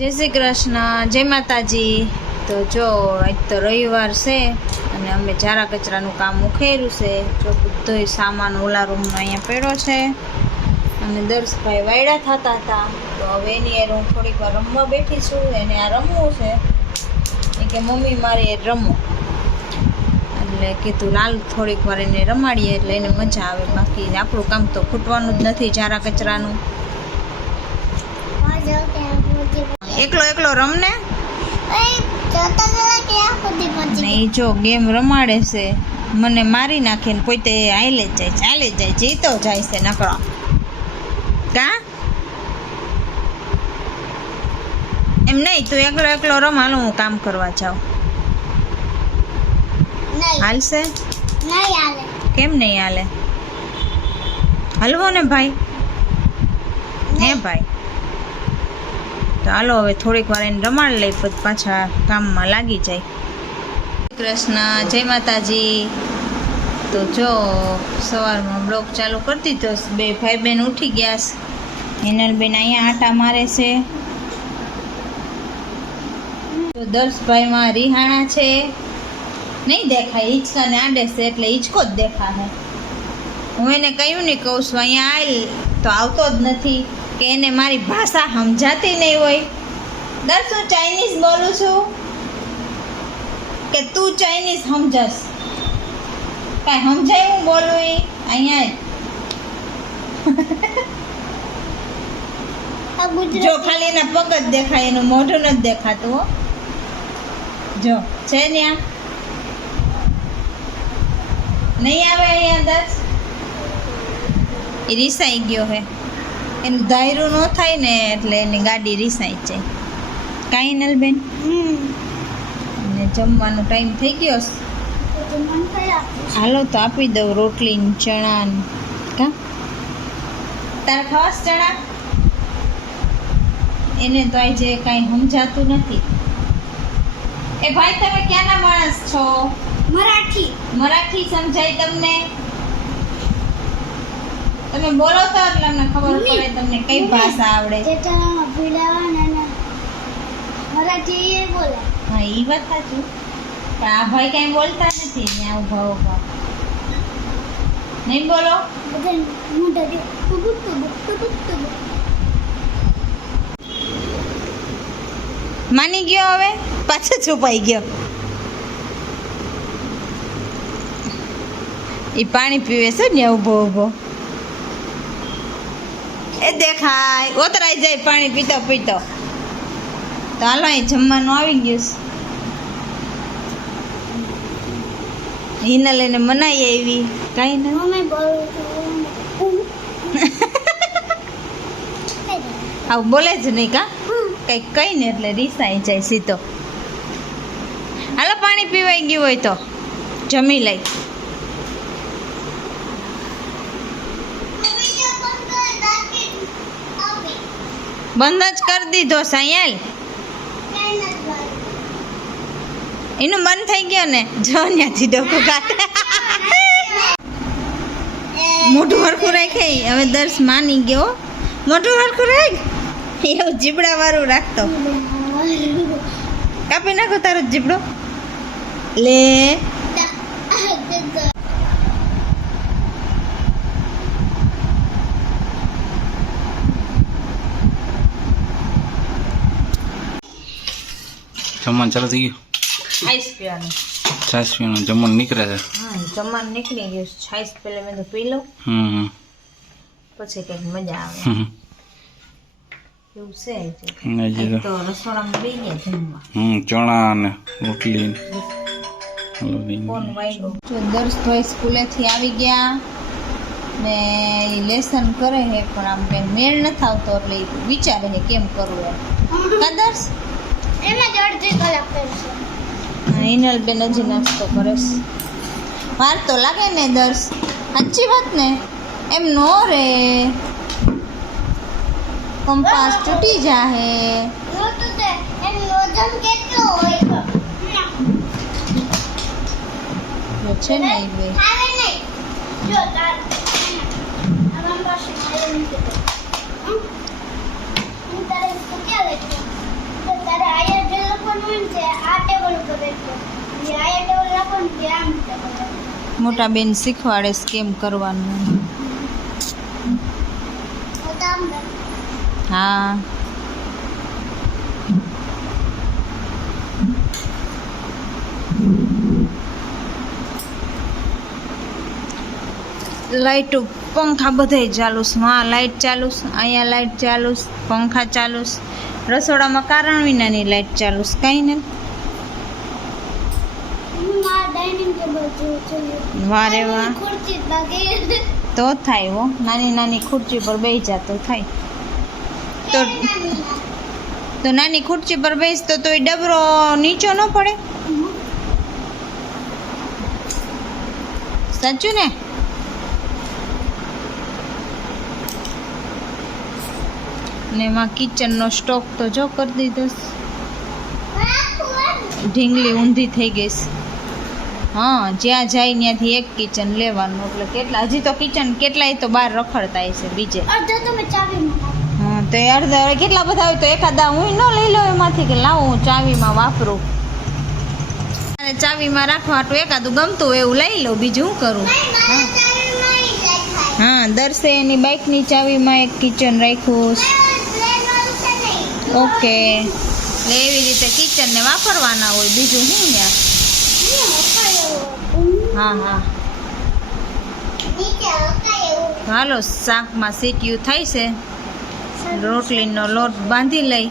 જય શ્રી કૃષ્ણ, જય માતાજી। તો જો આજ તો રવિવાર છે અને અમે ઝારા કચરાનું કામ ઉખેર્યું છે। જો બધોય સામાન ઓલા રૂમનો અહીંયા પડ્યો છે અને દર્શભાઈ વાયડા થતા હતા, તો હવે એની યાર હું થોડીક વાર રમવા બેઠી છું। એને આ રમવું છે, એ કે મમ્મી મારી એ રમો, એટલે કીધું લાલ થોડીક વાર એને રમાડીએ એટલે એને મજા આવે। બાકી આપણું કામ તો ખૂટવાનું જ નથી ઝારા કચરાનું। એકલો એકલો રમને નહીં, જો ગેમ રમાડે છે, મને મારી નાખે ને પોતે હાલે જ જાય, જીતો જાય છે નકરો કા એમ નહીં। તું એકલો એકલો રમ, હાલો હું કામ કરવા જાઉં। હાલશે? કેમ નહીં હાલે? હલવો ને ભાઈ, હે ભાઈ? તો હાલો હવે થોડીક વાર એને રમાડ લઈ, પછી પાછા કામમાં લાગી જાય। કૃષ્ણ, જય માતાજી। તો જો સવારમાં બ્લોગ ચાલુ કરી દીધો, બે ભાઈ બહેન ઉઠી ગયા છે। હિનલબેન અહીંયા આટા મારે છે, તો દર્શભાઈમાં રિહાણા છે, નહીં દેખાય, હિંચકાને આડે છે એટલે હિંચકો જ દેખાશે। હું એને કહ્યું નહીં, કહું છું અહીંયા આવ, તો આવતો જ નથી, કે એને મારી ભાષા સમજાતી નહીં હોય। દર્શ, હું ચાઇનીઝ બોલું છું કે તું ચાઇનીઝ સમજસ? કાંઈ સમજાય હું બોલું એ અહીંયા જો ખાલી એના પગ જ દેખાય, એનું મોઢું નથી દેખાતું હો। જો છે ને આ નહીં આવે અહીંયા દર્શ, એ રીસાઈ ગયો હે, એનું ધાયરું ન થાય ને એટલે એની ગાડી રીસાઈ જાય। કાંઈ નલબેન? ને જમવાનો ટાઈમ થઈ ગયો છે, હાલો તો આપી દઉં રોટલી ને ચણા ને કા તારે ખાવાસ ચણા? એને તો આજે કાંઈ સમજાતું નથી। એ ભાઈ તમે ક્યાંના માણસ છો? મરાઠી સમજાય તમને? તમે બોલો તો એટલે અમને ખબર પડે તમને કઈ ભાષા આવડે। હા, ઈ વાત સાચું, પણ આ ભાઈ કઈ બોલતા નથી, ત્યાં ઉભા નહીં બોલો। માની ગયો, હવે પાછો છુપાઈ ગયો। એ પાણી પીવે છે ને ઉભો, એ દેખાય, ઓતરાઈ જાય પાણી પીતો પીતો। તો હાલો અહીં જમવાનું આવી ગયું છે। હિનલ એને મનાઈ આવી, કાંઈ ના આવું બોલે જ નહીં કા, કંઈક કઈ ને એટલે રીસાઈ જાય સીધો। હાલો પાણી પીવાઈ ગયું હોય તો જમી લઈ। બંધ જ કરી દીધો સાયલ, એનું બંધ થઈ ગયો ને, જો ત્યાંથી ડોકું કાઢે, મોઢું હરખું રાખે। હવે દર્શ માની ગયો, મોઢું હરખું રાખ, એવું જીબડા વાળું રાખતો। કાપી નાખો તારો જીબડો, લે જમવાનું ચાલુ થઈ ગયું? છાશ પીવાનું, છાશ પીવાનું જમવાનું નીકળે છે? હા જમવાનું નીકળી ગયું। છાશ પેલા મેં તો પી લઉં, પછી કંઈક મજા આવે એવું છે। તો રસોડામાં બી ગયા જમવા, ચણા ને રોટલી ફોન વાગ્યો। જો દર્શભાઈ સ્કૂલેથી આવી ગયા ને લેસન કરે છે, પણ આમ કંઈ મેળ નથી આવતો, એટલે વિચારે છે કેમ કરવું એમ કા દર્શ? હિનલબેન હજી નાસ્તો કરે છે, વાર તો લાગે ને દર્શ? સાચી વાત ને, એમ નો રે, કંપાસ તૂટી જાહે। છે ને એ બે મોટા બેન શીખવાડે છે કેમ કરવાનું. હા લાઈટ પંખા બધે ચાલુ છે. હા લાઈટ ચાલુ છે, અહીંયા લાઈટ ચાલુ છે, પંખા ચાલુ છે. રસોડામાં કારણ વિનાની લાઈટ ચાલુ છે. કાંઈ ને વારે વાહ તો થાય હો. નાની નાની ખુરચી પર બેસી જા તો થાય. તો નાની ખુરચી પર બેસતો તો એ ડબરો નીચો ન પડે. સાચું ને? ને એમાં કિચનનો સ્ટોક તો જો કરી દીધો છે. ઢીંગલી ઊંધી થઈ ગઈ છે. હા જ્યાં જાય ત્યાંથી એક કિચન લેવાનું. એટલે કેટલા હજી તો કિચન કેટલાય તો બહાર રખડતા હશે બીજે. હા તો એ અડધા હવે કેટલા બધા હોય તો એકાદા હું ન લઈ લઉં એમાંથી કે લાવું હું ચાવીમાં વાપરું. અને ચાવીમાં રાખવા તો એકાદું ગમતું હોય એવું લઈ લઉં. બીજું શું કરું? હા દર્શે એની બાઇકની ચાવીમાં એક કિચન રાખ્યું. ઓકે એટલે એવી રીતે કિચનને વાપરવાના હોય. બીજું શું યાર? હા હા હાલો શાકમાં સીટીયું થાય છે. રોટલીનો લોટ બાંધી લઈ